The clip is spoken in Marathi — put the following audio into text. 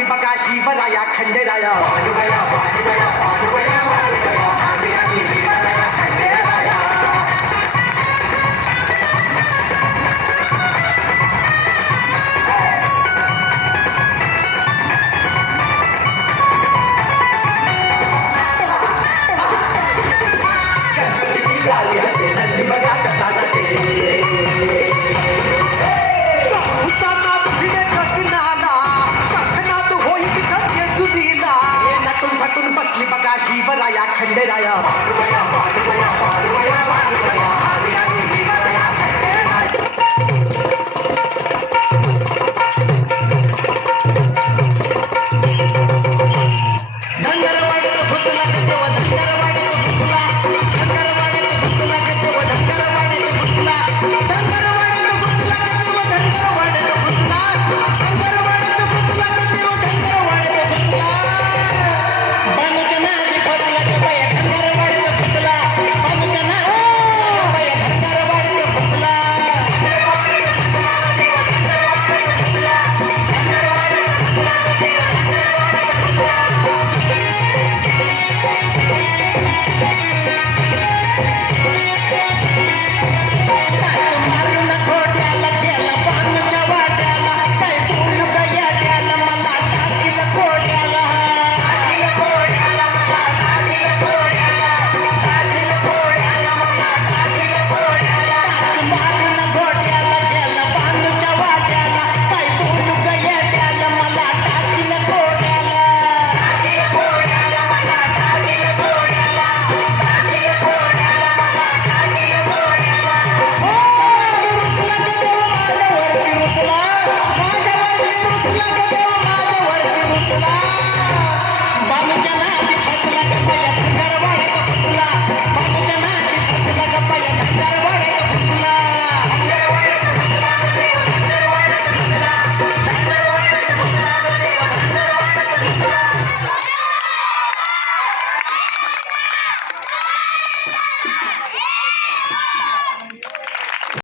काशी बगाशी बनाया खंडेराया वाणवया वाणवया खंडेराया